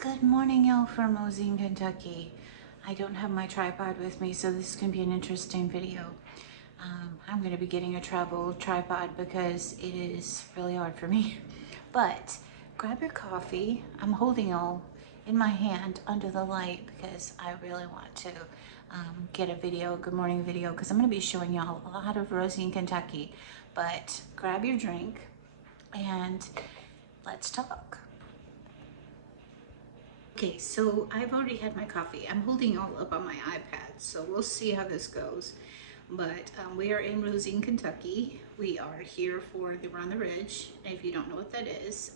Good morning, y'all, from Rosine, Kentucky. I don't have my tripod with me, so this is going to be an interesting video. I'm going to be getting a travel tripod because it is really hard for me. But grab your coffee. I'm holding y'all in my hand under the light because I really want to get a video, a good morning video, because I'm going to be showing y'all a lot of Rosine, Kentucky. But grab your drink and let's talk. Okay, so I've already had my coffee. I'm holding all up on my iPad, so we'll see how this goes. But we are in Rosine, Kentucky. We are here for the Run the Ridge. And if you don't know what that is,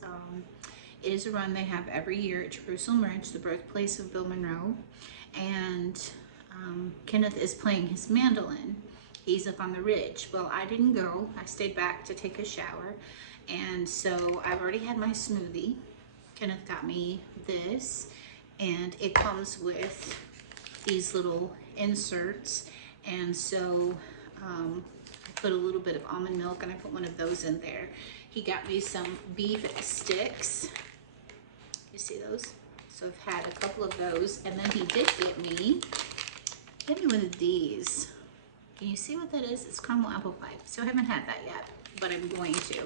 it is a run they have every year at Jerusalem Ridge, the birthplace of Bill Monroe. And Kenneth is playing his mandolin. He's up on the ridge. Well, I didn't go. I stayed back to take a shower. And so I've already had my smoothie. Kenneth got me this, and it comes with these little inserts. And so I put a little bit of almond milk and I put one of those in there. He got me some beef sticks. You see those? So I've had a couple of those, and then he did get me one of these. Can you see what that is? It's caramel apple pie. So I haven't had that yet, but I'm going to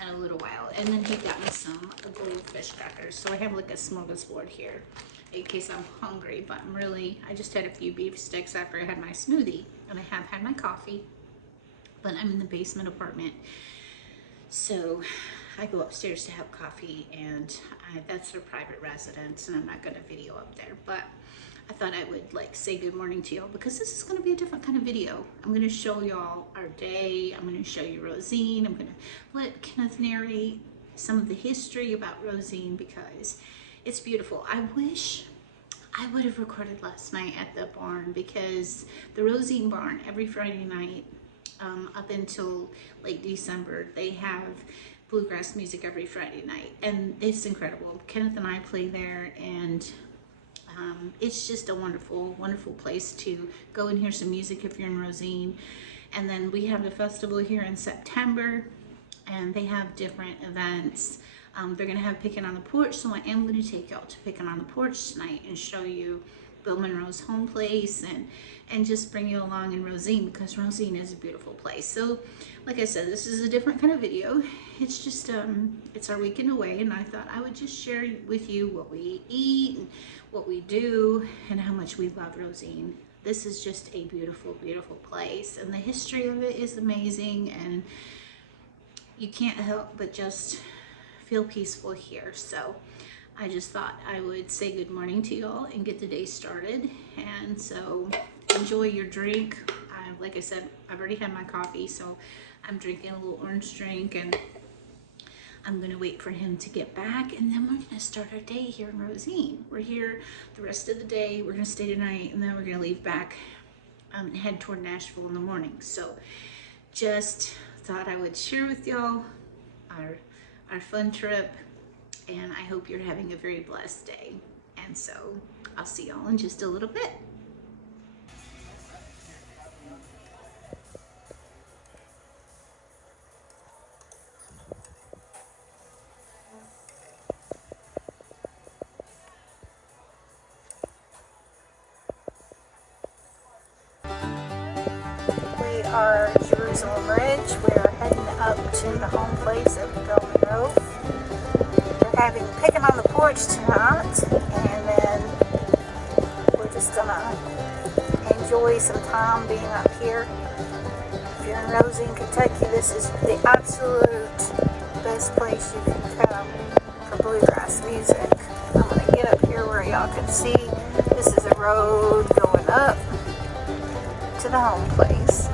in a little while. And then he got me some goldfish crackers. So I have like a smorgasbord here in case I'm hungry, but I just had a few beef sticks after I had my smoothie, and I have had my coffee, but I'm in the basement apartment. So I go upstairs to have coffee, and that's their private residence, and I'm not gonna video up there, but I thought I would say good morning to y'all because this is going to be a different kind of video. I'm going to show y'all our day. I'm going to show you Rosine. I'm going to let Kenneth narrate some of the history about Rosine because it's beautiful. I wish I would have recorded last night at the barn because the Rosine barn every Friday night up until late December, they have bluegrass music every Friday night, and it's incredible. Kenneth and I play there, and it's just a wonderful, wonderful place to go and hear some music if you're in Rosine. And then we have the festival here in September, and they have different events. They're gonna have Picking on the Porch, so I am gonna take y'all to Picking on the Porch tonight and show you Bill Monroe's home place and just bring you along in Rosine because Rosine is a beautiful place. So like I said, this is a different kind of video. It's just it's our weekend away, and I thought I would just share with you what we eat and what we do and how much we love Rosine. This is just a beautiful, beautiful place, and the history of it is amazing, and you can't help but just feel peaceful here. So I just thought I would say good morning to y'all and get the day started. And so enjoy your drink. Like I said, I've already had my coffee, so I'm drinking a little orange drink, and I'm gonna wait for him to get back, and then we're gonna start our day here in Rosine. We're here the rest of the day. We're gonna stay tonight, and then we're gonna leave back and head toward Nashville in the morning. So just thought I would share with y'all our fun trip, and I hope you're having a very blessed day. And so I'll see y'all in just a little bit. We are Jerusalem Ridge. We are heading up to the home place of Bill Monroe. We're having Picking on the Porch tonight, and then we're just gonna enjoy some time being up here. If you're in Rosine, Kentucky, this is the absolute best place you can come for bluegrass music. I'm gonna get up here where y'all can see. This is a road going up to the home place.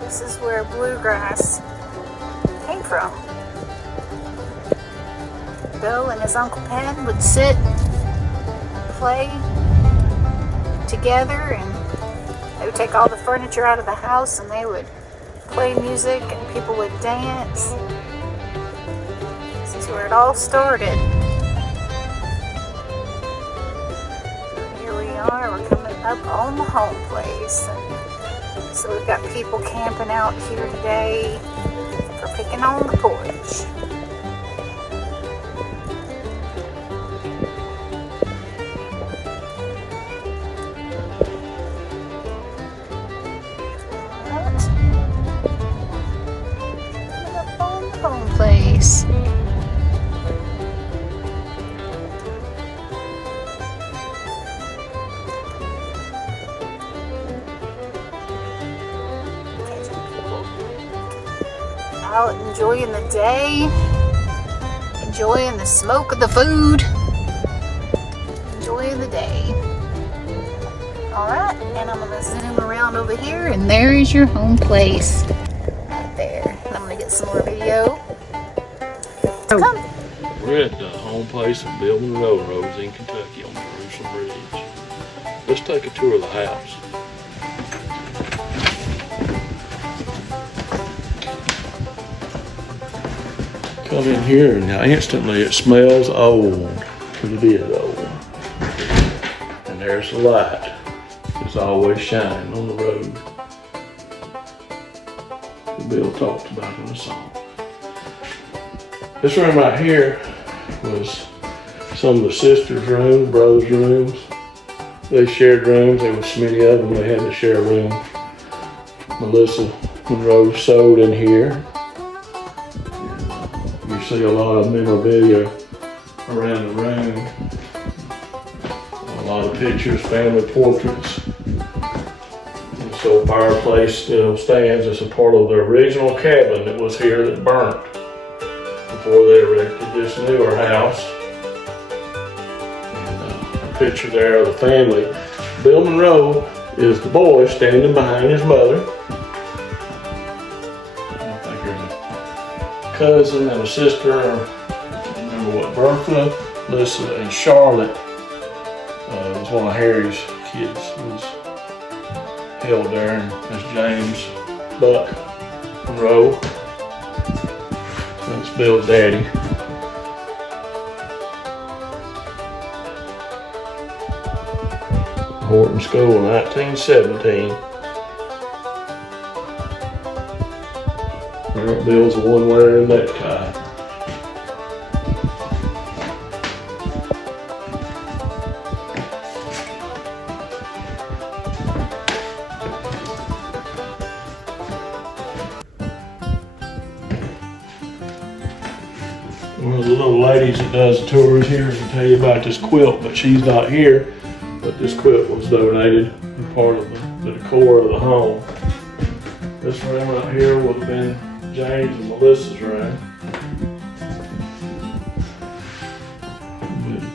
This is where bluegrass came from. Bill and his Uncle Penn would sit, play together, and they would take all the furniture out of the house and they would play music and people would dance. This is where it all started. Here we are, we're coming up on the home place. So we've got people camping out here today for picking on the porch. Up on the home place. Out enjoying the day, enjoying the smoke of the food, enjoying the day. Alright, and I'm going to zoom around over here, and there is your home place right there. And I'm going to get some more video. Come. We're at the home place in Monroe, Rosine, Kentucky on the Jerusalem Bridge. Let's take a tour of the house. Come in here and now instantly it smells old, but it is old. And there's the light. It's always shining on the road. That Bill talked about in the song. This room right here was some of the sisters' rooms, brothers' rooms. They shared rooms. There was so many of them. They had to share a room. Melissa Monroe sewed in here. You see a lot of memorabilia around the room. A lot of pictures, family portraits. And so the fireplace still stands as a part of the original cabin that was here that burnt before they erected this newer house. And a picture there of the family. Bill Monroe is the boy standing behind his mother. Cousin and a sister, I don't remember what, Bertha, Lisa, and Charlotte was one of Harry's kids, was held there, and that's James Buck Monroe. That's Bill's daddy. Horton School in 1917. Bill's the one wearing a necktie. One of the little ladies that does the tours here can tell you about this quilt, but she's not here. But this quilt was donated as part of the decor of the home. This room right here would have been James and Melissa's room.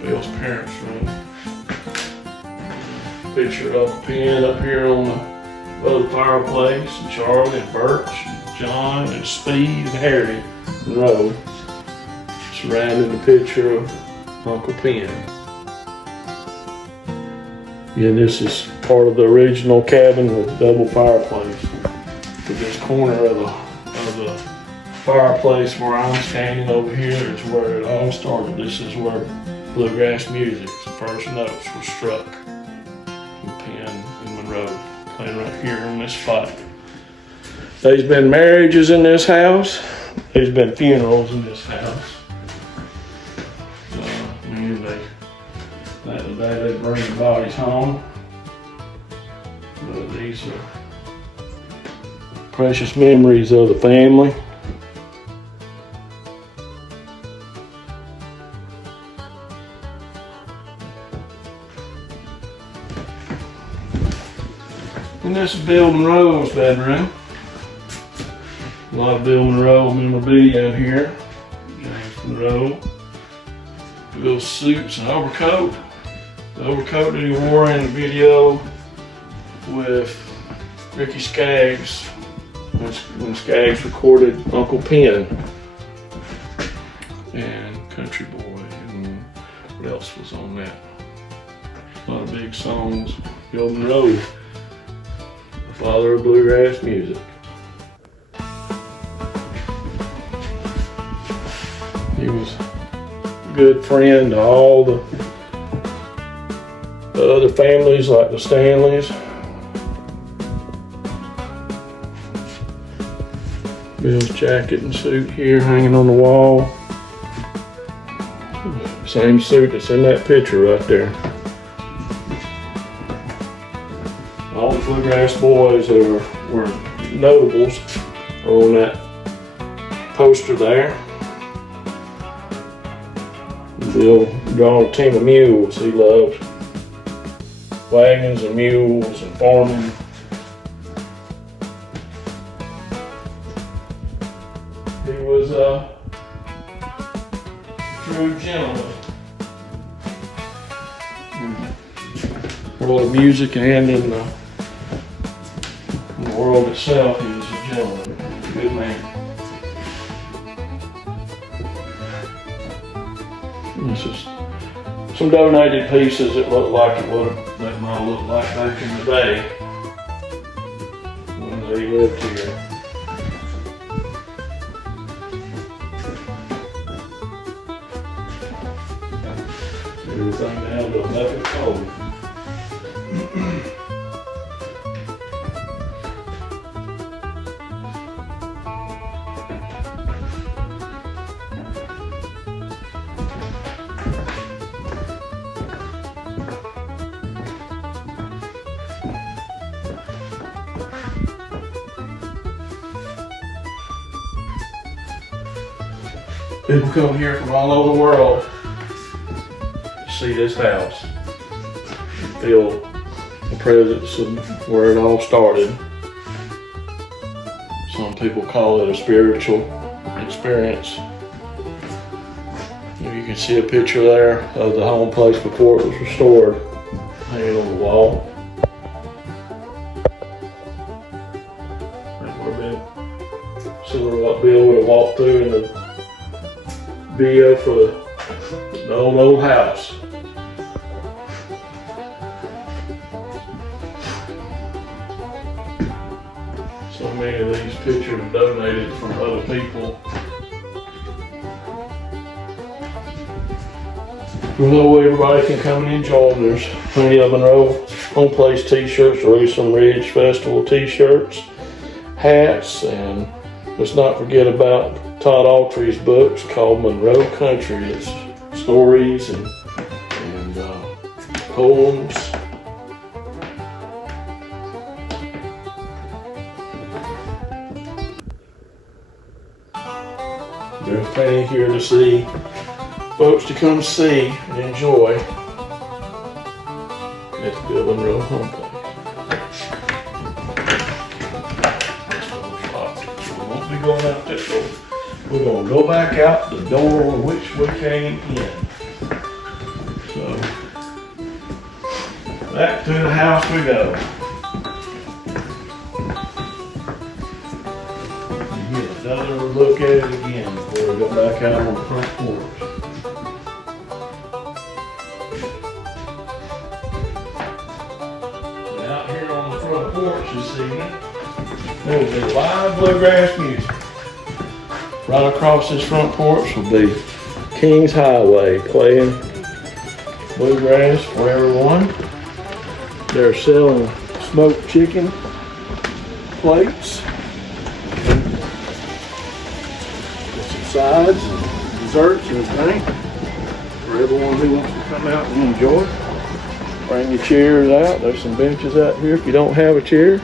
Bill's parents' room. Picture of Uncle Penn up here on the little fireplace, and Charlie and Birch, and John and Speed and Harry Monroe, surrounding the picture of Uncle Penn. Again, this is part of the original cabin with double fireplace. To this corner of the fireplace where I'm standing over here is where it all started. This is where bluegrass music, the first notes were struck. And Penn and Monroe playing right here in this spot. There's been marriages in this house. There's been funerals in this house. That they bring the bodies home. But these are precious memories of the family. And this is Bill Monroe's bedroom. A lot of Bill Monroe memorabilia in here. James Monroe. Bill's suits and overcoat. The overcoat that he wore in the video with Ricky Skaggs when Skaggs recorded Uncle Penn and Country Boy, and what else was on that? A lot of big songs. Bill Monroe, the father of bluegrass music. He was a good friend to all the Other families like the Stanleys. Bill's jacket and suit here hanging on the wall. Same suit that's in that picture right there. All the Bluegrass boys that were notables are on that poster there. Bill drawn a team of mules. He loved wagons and mules and farming. He was a true gentleman. In the world of music and in the world itself, he was a gentleman, a good man. This is some donated pieces that look like that might look like back in the day when they lived here. Everything down to a bucket of coal. People come here from all over the world to see this house, feel the presence of where it all started. Some people call it a spiritual experience. You can see a picture there of the home place before it was restored, hanging on the wall. Similar to what Bill would have walked through in the video for the old house. So many of these pictures are donated from other people. Although everybody can come and enjoy them, there's plenty of Monroe Homeplace t-shirts, Rosine Ridge Festival t-shirts, hats, and let's not forget about Todd Autry's books called Monroe Country. It's stories and poems. There's plenty here to see, folks to come see and enjoy at the good Monroe Homeplace. We won't be going out that door. We're going to go back out the door on which we came in. So, back to the house we go. And get another look at it again before we go back out on the front porch. And out here on the front porch this evening, there will be live bluegrass music. Right across this front porch will be King's Highway playing bluegrass for everyone. They're selling smoked chicken plates, with some sides and desserts and things for everyone who wants to come out and enjoy. Bring your chairs out. There's some benches out here if you don't have a chair.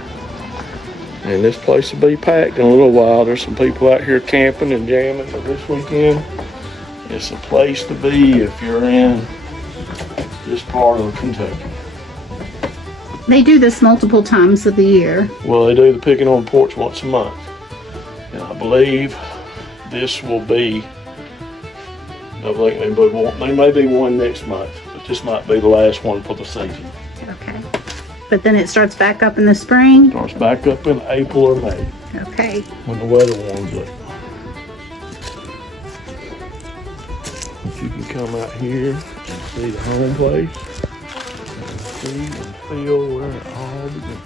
And this place will be packed in a little while. There's some people out here camping and jamming for this weekend. It's a place to be if you're in this part of Kentucky. They do this multiple times of the year. Well, they do the picking on the porch once a month. And I believe this will be, I think there may be one next month, but this might be the last one for the season. Okay. But then it starts back up in the spring? Starts back up in April or May. Okay. When the weather warms up. If you can come out here and see the home place, and see and feel where it all begins.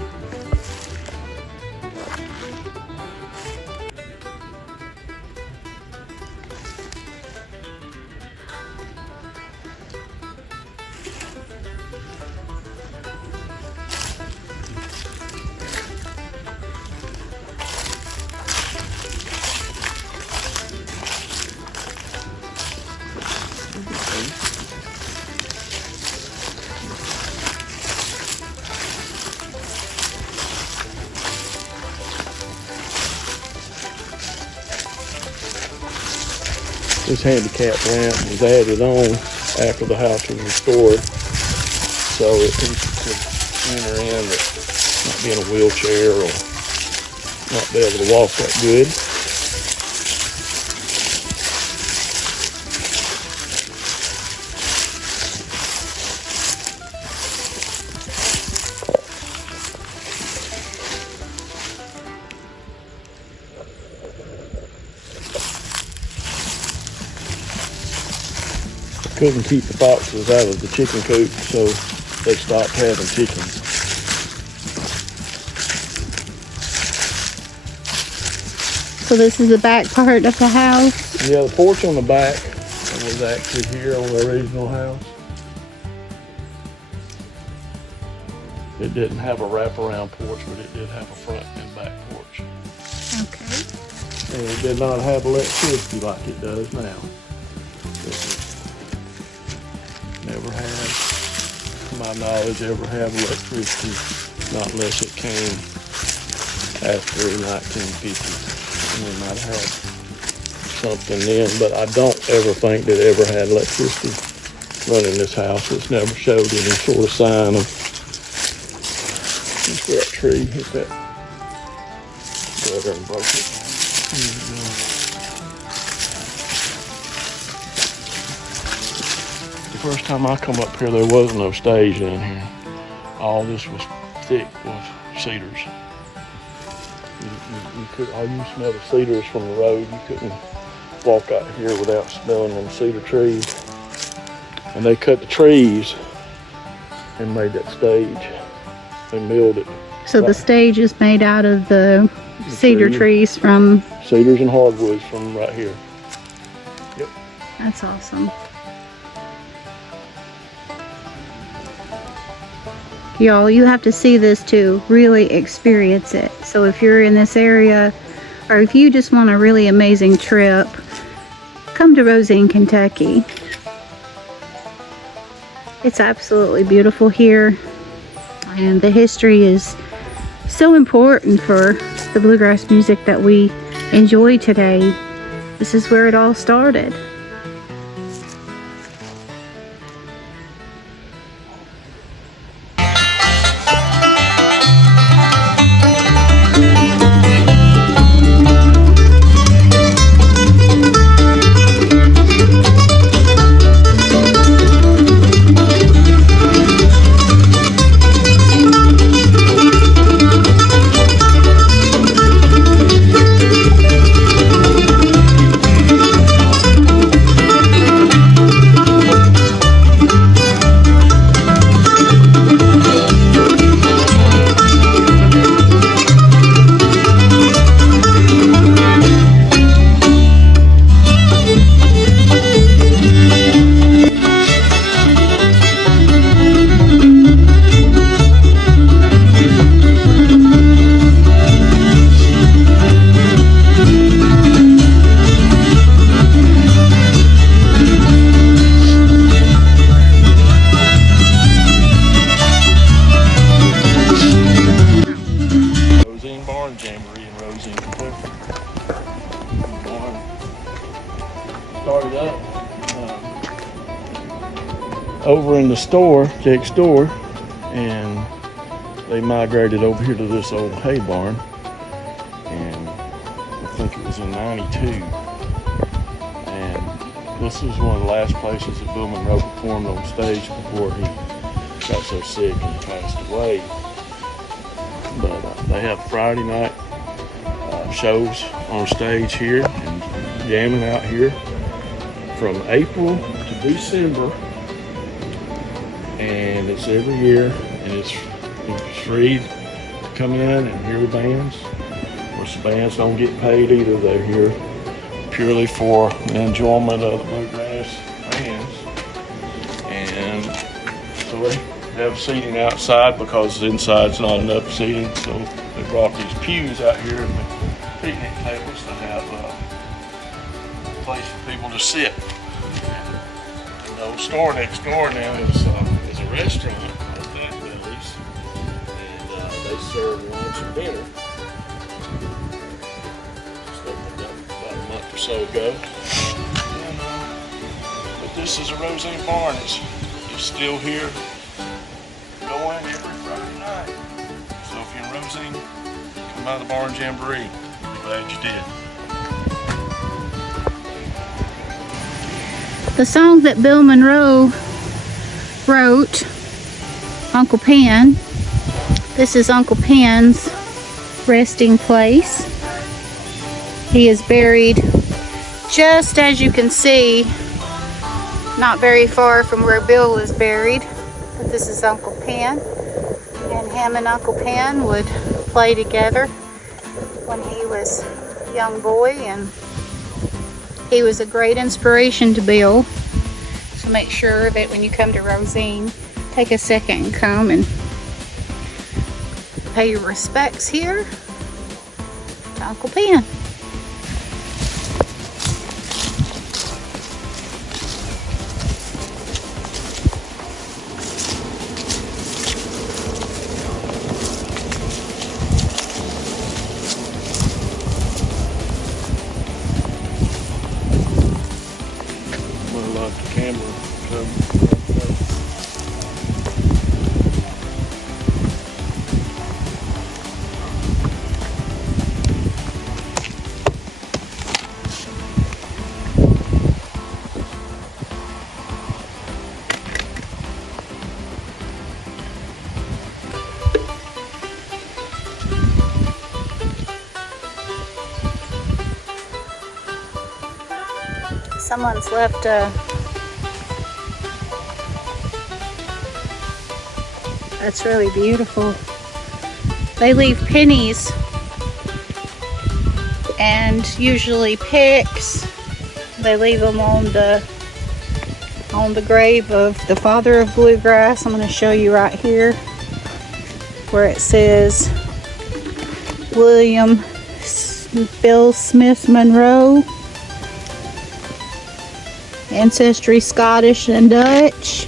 This handicap ramp was added on after the house was restored, so that people could enter in that might be in a wheelchair or not be able to walk that good. Couldn't keep the foxes out of the chicken coop, so they stopped having chickens. So this is the back part of the house? Yeah, the porch on the back was actually here on the original house. It didn't have a wraparound porch, but it did have a front and back porch. Okay. And it did not have electricity like it does now. Never had, to my knowledge, ever have electricity, not unless it came after 1950. And they might have had something then, but I don't ever think that it ever had electricity running this house. It's never showed any sort of sign of that tree hit that gutter and broke it. The first time I come up here, there was no stage in here. All this was thick with cedars. All you smell the cedars from the road. You couldn't walk out here without smelling them cedar trees. And they cut the trees and made that stage. They milled it. So the stage is made out of the cedar trees from... Cedars and hardwoods from right here. Yep. That's awesome. Y'all, you have to see this to really experience it. So if you're in this area, or if you just want a really amazing trip, come to Rosine, Kentucky. It's absolutely beautiful here, and the history is so important for the bluegrass music that we enjoy today. This is where it all started. Started up over in the store, Jake's store, and they migrated over here to this old hay barn, and I think it was in '92. And this was one of the last places that Bill Monroe performed on stage before he got so sick and passed away. But they have Friday night shows on stage here and jamming out here from April to December, and it's every year, and it's free to come in and hear the bands. Of course, the bands don't get paid either. They're here purely for the enjoyment of the bluegrass bands. And so they have seating outside because the inside's not enough seating, so they brought these pews out here and the picnic tables to have a place for people to sit. And the old store next door now is a restaurant called Fat Bellies, and they serve lunch and dinner. Just opened up about a month or so ago. And this is a Rosine barn. It's still here, going every Friday night. So if you're in Rosine, come by the Barn Jamboree. You'll be glad you did. The song that Bill Monroe wrote, Uncle Pen. This is Uncle Pen's resting place. He is buried just as you can see, not very far from where Bill is buried. But this is Uncle Pen, and him and Uncle Pen would play together when he was a young boy, and he was a great inspiration to Bill. So make sure that when you come to Rosine, take a second and come and pay your respects here to Uncle Pen. Someone's left that's really beautiful. They leave pennies and usually picks. They leave them on the grave of the father of bluegrass. I'm going to show you right here where it says William Bill Smith Monroe. Ancestry Scottish and Dutch,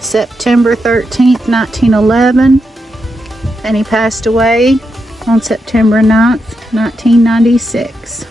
September 13th, 1911, and he passed away on September 9th, 1996.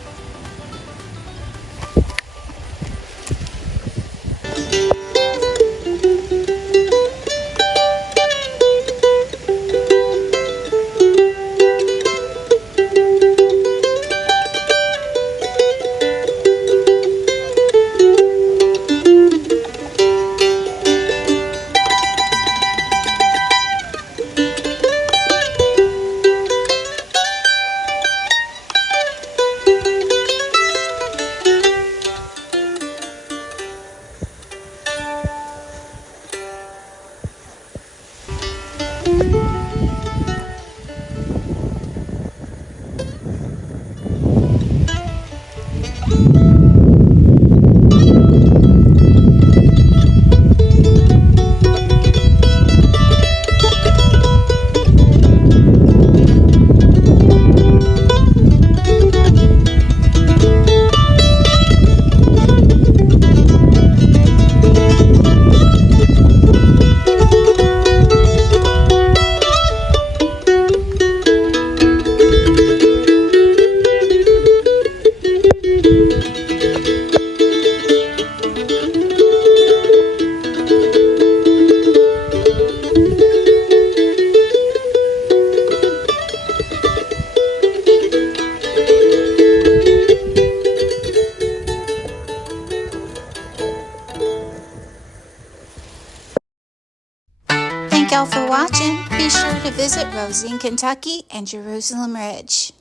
Thank y'all for watching. Be sure to visit Rosine, Kentucky and Jerusalem Ridge.